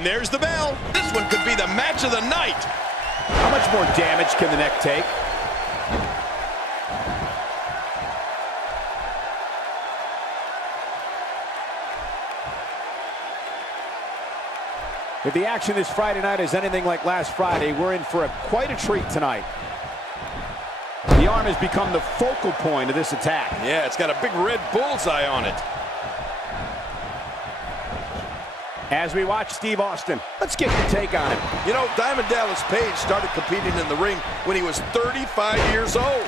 And there's the bell. This one could be the match of the night. How much more damage can the neck take? If the action this Friday night is anything like last Friday, we're in for quite a treat tonight. The arm has become the focal point of this attack. Yeah, it's got a big red bullseye on it. As we watch Steve Austin, let's get your take on him. You know, Diamond Dallas Page started competing in the ring when he was 35 years old.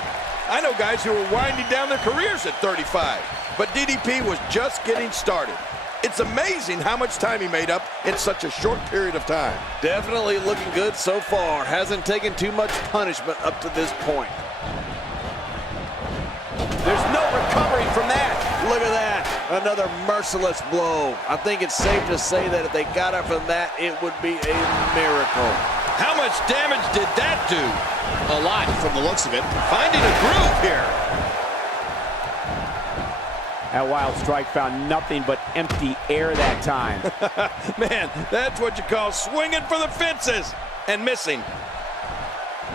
I know guys who were winding down their careers at 35, but DDP was just getting started. It's amazing how much time he made up in such a short period of time. Definitely looking good so far. Hasn't taken too much punishment up to this point. There's no recovery from that. Look at that. Another merciless blow. I think it's safe to say that if they got up from that, it would be a miracle. How much damage did that do? A lot from the looks of it. Finding a groove here. That wild strike found nothing but empty air that time. Man, that's what you call swinging for the fences and missing.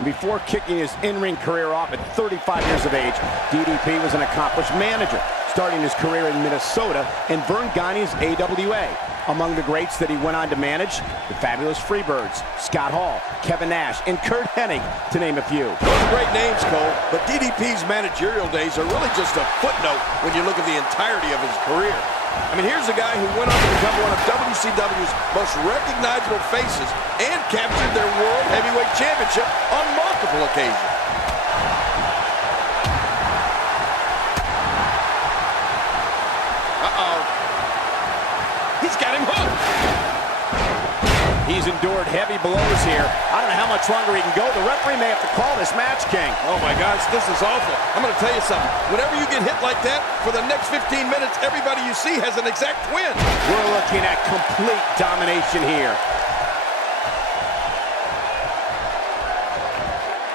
Before kicking his in-ring career off at 35 years of age, DDP was an accomplished manager, starting his career in Minnesota and Vern Gagne's AWA. Among the greats that he went on to manage, the fabulous Freebirds, Scott Hall, Kevin Nash, and Curt Hennig, to name a few. Those are great names, Cole, but DDP's managerial days are really just a footnote when you look at the entirety of his career. I mean, here's a guy who went on to become one of WCW's most recognizable faces and captured their World Heavyweight Championship on multiple occasions. Uh-oh. He's got him hooked. He's endured heavy blows here. I don't know how much longer he can go. The referee may have to call this match, King. Oh, my gosh, this is awful. I'm going to tell you something. Whenever you get hit like that, for the next 15 minutes, everybody you see has an exact twin. We're looking at complete domination here.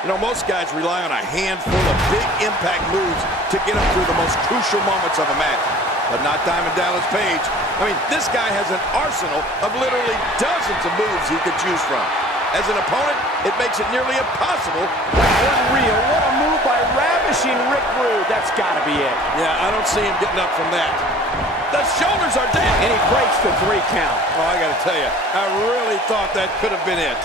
You know, most guys rely on a handful of big impact moves to get them through the most crucial moments of a match. But not Diamond Dallas Page. I mean, this guy has an arsenal of literally dozens of moves he could choose from. As an opponent, it makes it nearly impossible. Unreal. What a move by ravishing Rick Rude. That's got to be it. Yeah, I don't see him getting up from that. The shoulders are down. And he breaks the 3 count. Oh, I got to tell you, I really thought that could have been it.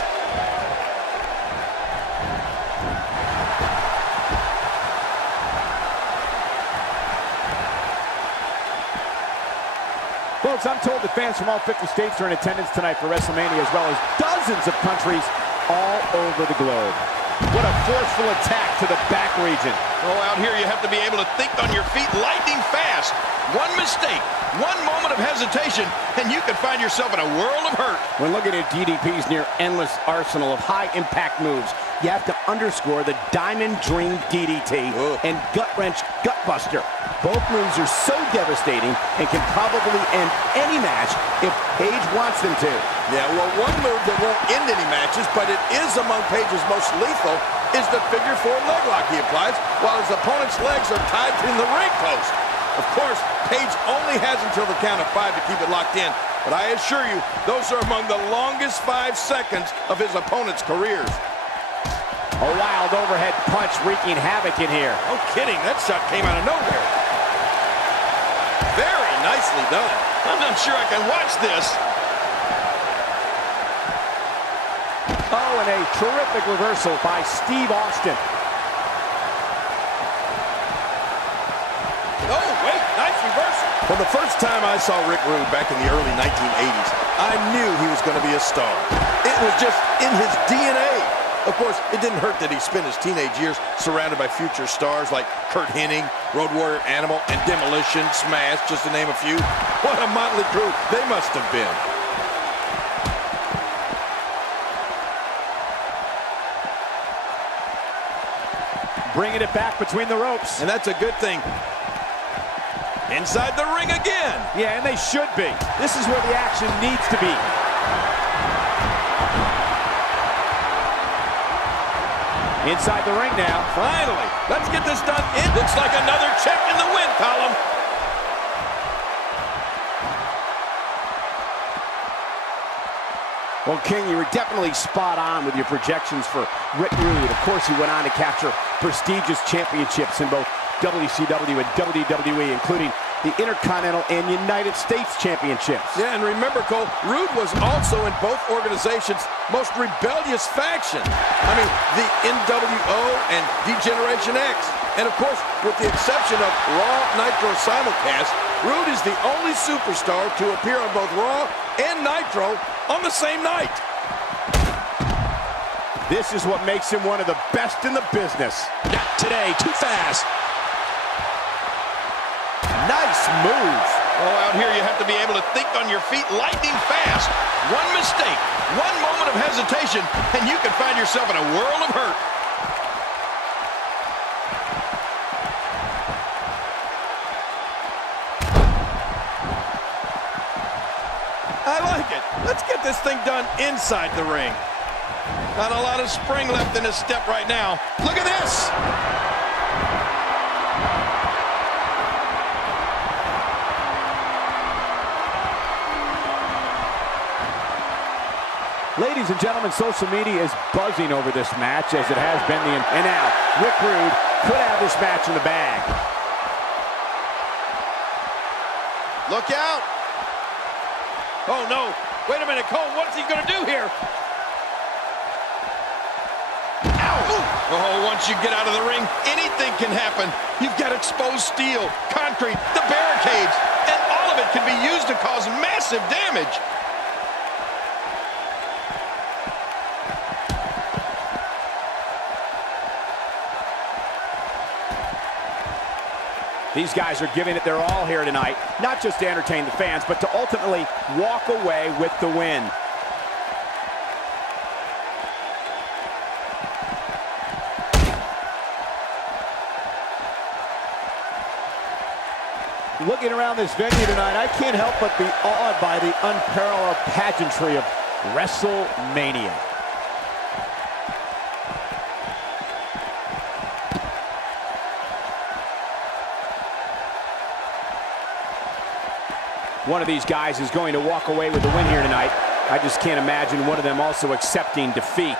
Folks, I'm told that fans from all 50 states are in attendance tonight for WrestleMania, as well as dozens of countries all over the globe. What a forceful attack to the back region. Oh, out here you have to be able to think on your feet lightning fast. One mistake, one moment of hesitation, and you could find yourself in a world of hurt. When looking at DDP's near endless arsenal of high-impact moves, you have to underscore the Diamond Dream DDT and Gut-Wrench Gutbuster. Both moves are so devastating and can probably end any match if Page wants them to. Yeah, well, one move that won't end any matches, but it is among Page's most lethal, is the figure-4 leg lock he applies while his opponent's legs are tied to the ring post. Of course, Page only has until the count of 5 to keep it locked in, but I assure you, those are among the longest 5 seconds of his opponent's careers. A wild overhead punch wreaking havoc in here. No kidding, that shot came out of nowhere. Very nicely done. I'm not sure I can watch this. Oh, and a terrific reversal by Steve Austin. Oh, wait, nice reversal. For the first time I saw Rick Rude back in the early 1980s, I knew he was going to be a star. It was just in his DNA. Of course, it didn't hurt that he spent his teenage years surrounded by future stars like Curt Hennig, Road Warrior Animal, and Demolition, Smash, just to name a few. What a motley crew they must have been. Bringing it back between the ropes. And that's a good thing. Inside the ring again. Yeah, and they should be. This is where the action needs to be. Inside the ring now. Finally, let's get this done. It looks like another check in the win column. Well, King, you were definitely spot on with your projections for Rick Rude. Of course, he went on to capture prestigious championships in both WCW and WWE, including the Intercontinental and United States Championships. Yeah, and remember, Cole, Rude was also in both organizations' most rebellious faction. I mean, the NWO and D-Generation X. And of course, with the exception of Raw Nitro simulcast, Rude is the only superstar to appear on both Raw and Nitro on the same night. This is what makes him one of the best in the business. Not today, too fast. Nice move. Oh, out here you have to be able to think on your feet lightning fast. One mistake, one moment of hesitation, and you can find yourself in a world of hurt. I like it. Let's get this thing done inside the ring. Not a lot of spring left in his step right now. Look at this. Ladies and gentlemen, social media is buzzing over this match, as it has been and now Rick Rude could have this match in the bag. Look out. Oh, no. Wait a minute, Cole. What's he going to do here? Ow! Oh, once you get out of the ring, anything can happen. You've got exposed steel, concrete, the barricades, and all of it can be used to cause massive damage. These guys are giving it their all here tonight, not just to entertain the fans, but to ultimately walk away with the win. Looking around this venue tonight, I can't help but be awed by the unparalleled pageantry of WrestleMania. One of these guys is going to walk away with the win here tonight. I just can't imagine one of them also accepting defeat.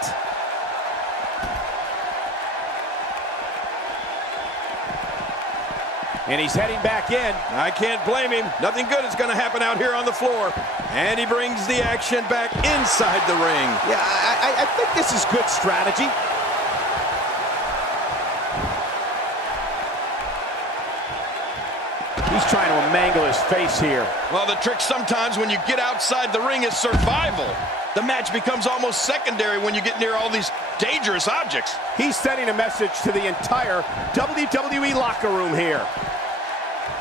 And he's heading back in. I can't blame him. Nothing good is going to happen out here on the floor. And he brings the action back inside the ring. Yeah, I think this is good strategy. He's trying to mangle his face here. Well, the trick sometimes when you get outside the ring is survival. The match becomes almost secondary when you get near all these dangerous objects. He's sending a message to the entire WWE locker room here.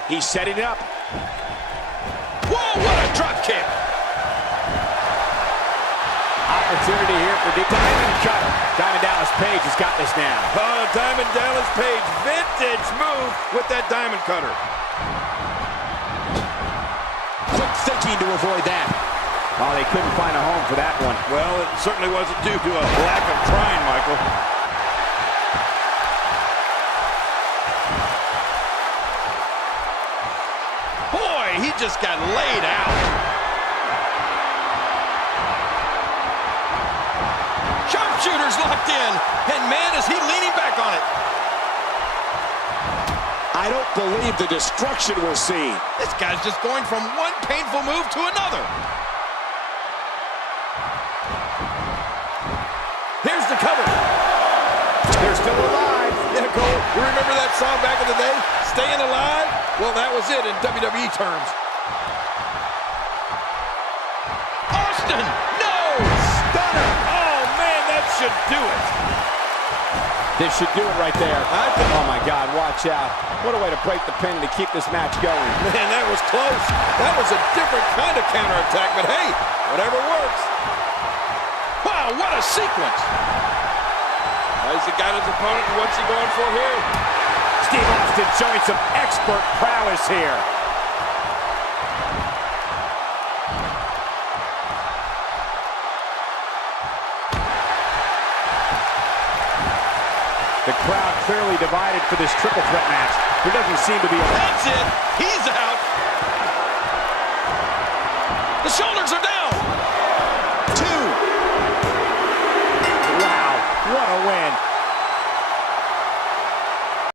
He's setting it up. Whoa, what a drop kick! Opportunity here for Diamond Cutter. Diamond Dallas Page has got this now. Oh, Diamond Dallas Page, vintage move with that diamond cutter. Quick thinking to avoid that. Oh, they couldn't find a home for that one. Well, it certainly wasn't due to a lack of trying, Michael. Boy, he just got laid out. Sharpshooter's locked in, and man, is he leaning back on it. I don't believe the destruction we're seeing. This guy's just going from one painful move to another. Here's the cover. They're still alive. Yeah, Cole, you remember that song back in the day? Staying Alive? Well, that was it in WWE terms. Austin, no! Stunner! Oh, man, that should do it. This should do it right there. Oh, my God, watch out. What a way to break the pin to keep this match going. Man, that was close. That was a different kind of counterattack, but hey, whatever works. Wow, what a sequence! He's got his opponent, and what's he going for here? Steve Austin showing some expert prowess here. The crowd clearly divided for this triple threat match. There doesn't seem to be a... That's it! He's out!